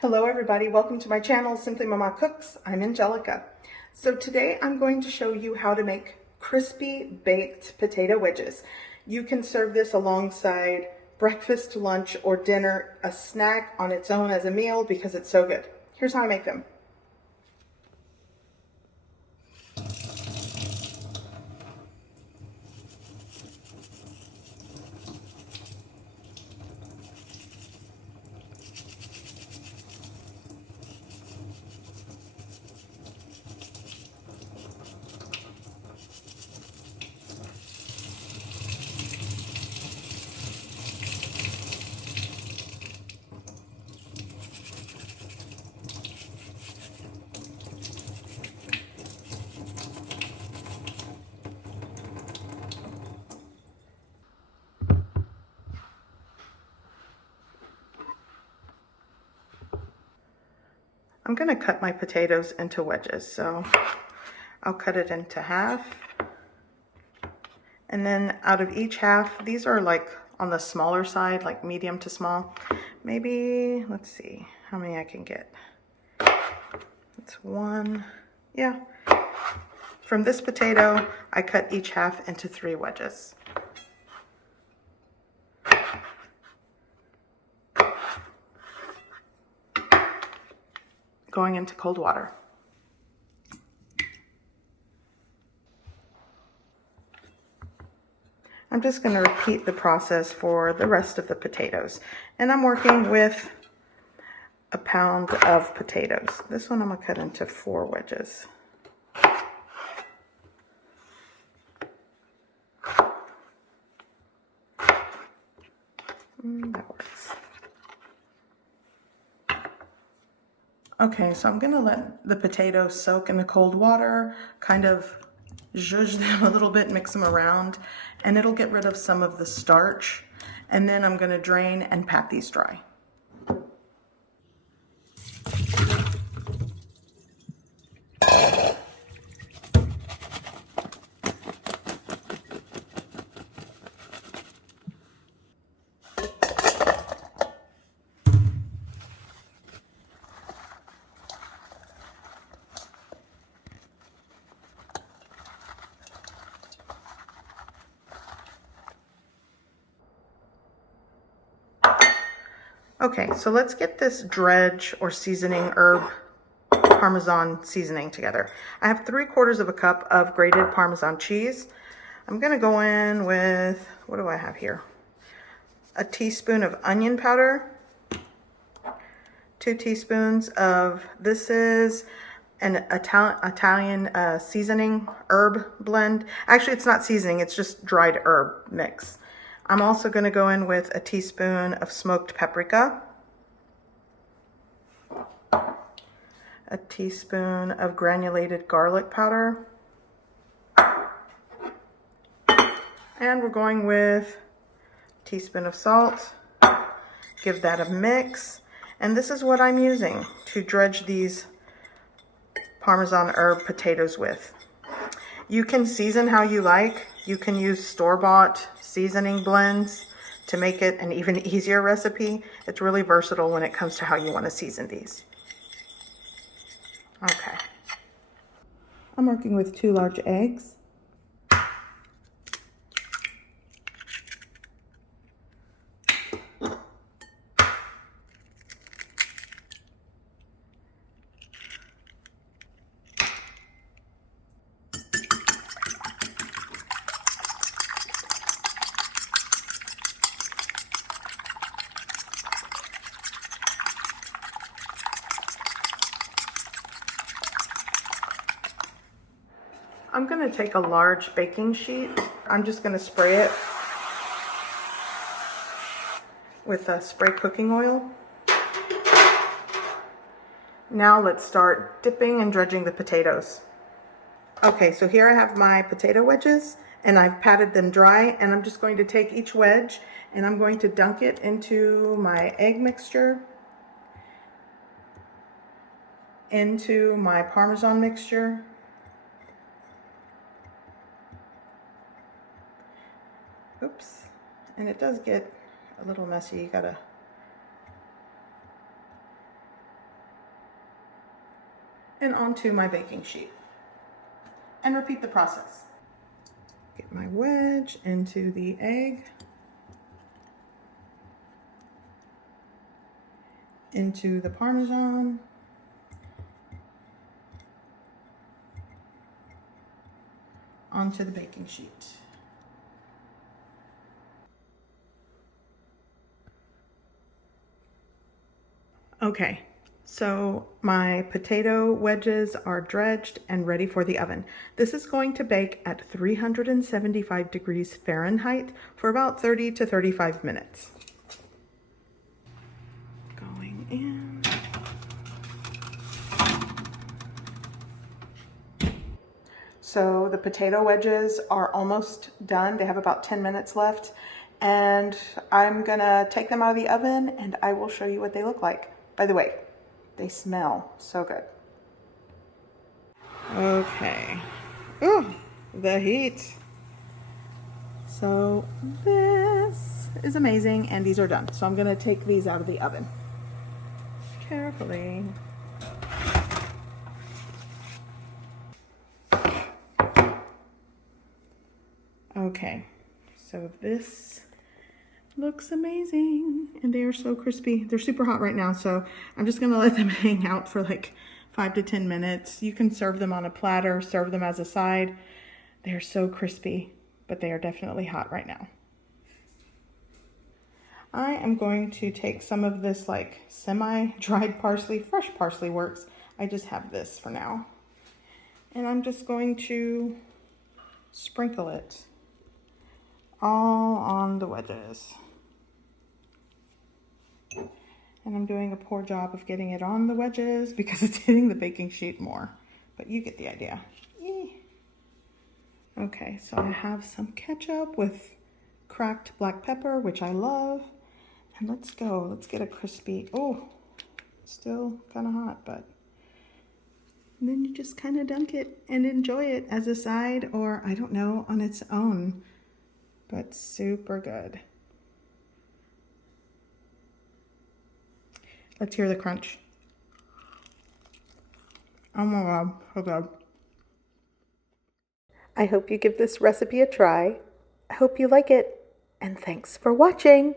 Hello everybody, welcome to my channel, Simply Mama Cooks. I'm Angelica. So today I'm going to show you how to make crispy baked potato wedges. You can serve this alongside breakfast, lunch, or dinner, a snack on its own as a meal because it's so good. Here's how I make them. I'm going to cut my potatoes into wedges, so I'll cut it into half. And then out of each half, these are like on the smaller side, like medium to small. Maybe, let's see how many I can get. That's one, yeah. From this potato, I cut each half into 3 wedges. Going into cold water. I'm just going to repeat the process for the rest of the potatoes. And I'm working with a pound of potatoes. This one I'm going to cut into 4 wedges. That works. Okay, so I'm gonna let the potatoes soak in the cold water, kind of zhuzh them a little bit, mix them around, and it'll get rid of some of the starch. And then I'm gonna drain and pat these dry. Okay, so let's get this dredge or seasoning herb parmesan seasoning together. I have 3/4 of a cup of grated parmesan cheese. I'm gonna go in with, what do I have here? A teaspoon of onion powder, 2 teaspoons of, this is an Italian seasoning herb blend. Actually, it's not seasoning, it's just dried herb mix. I'm also going to go in with a teaspoon of smoked paprika, a teaspoon of granulated garlic powder, and we're going with a teaspoon of salt. Give that a mix, and this is what I'm using to dredge these Parmesan herb potatoes with. You can season how you like. You can use store-bought seasoning blends to make it an even easier recipe. It's really versatile when it comes to how you want to season these. Okay. I'm working with 2 large eggs. I'm going to take a large baking sheet. I'm just going to spray it with a spray cooking oil. Now let's start dipping and dredging the potatoes. Okay, so here I have my potato wedges and I've patted them dry, and I'm just going to take each wedge and I'm going to dunk it into my egg mixture, into my Parmesan mixture, oops, and it does get a little messy. You gotta and onto my baking sheet. And repeat the process. Get my wedge into the egg, into the Parmesan, onto the baking sheet. Okay, so my potato wedges are dredged and ready for the oven. This is going to bake at 375 degrees Fahrenheit for about 30 to 35 minutes. Going in. So the potato wedges are almost done. They have about 10 minutes left. And I'm gonna take them out of the oven and I will show you what they look like. By the way, they smell so good. Okay. Ooh, the heat. So this is amazing and these are done. So I'm gonna take these out of the oven. Carefully. Okay, so this looks amazing and they are so crispy. They're super hot right now, so I'm just gonna let them hang out for like 5 to 10 minutes. You can serve them on a platter, serve them as a side. They're so crispy, but they are definitely hot right now. I am going to take some of this like semi-dried parsley. Fresh parsley works. I just have this for now. And I'm just going to sprinkle it all on the wedges. And I'm doing a poor job of getting it on the wedges because it's hitting the baking sheet more, but you get the idea. Okay, so I have some ketchup with cracked black pepper, which I love. And let's go, let's get a crispy, oh, still kind of hot, but and then you just kind of dunk it and enjoy it as a side or I don't know, on its own, but super good. Let's hear the crunch. Oh my God, so good. I hope you give this recipe a try. I hope you like it, and thanks for watching.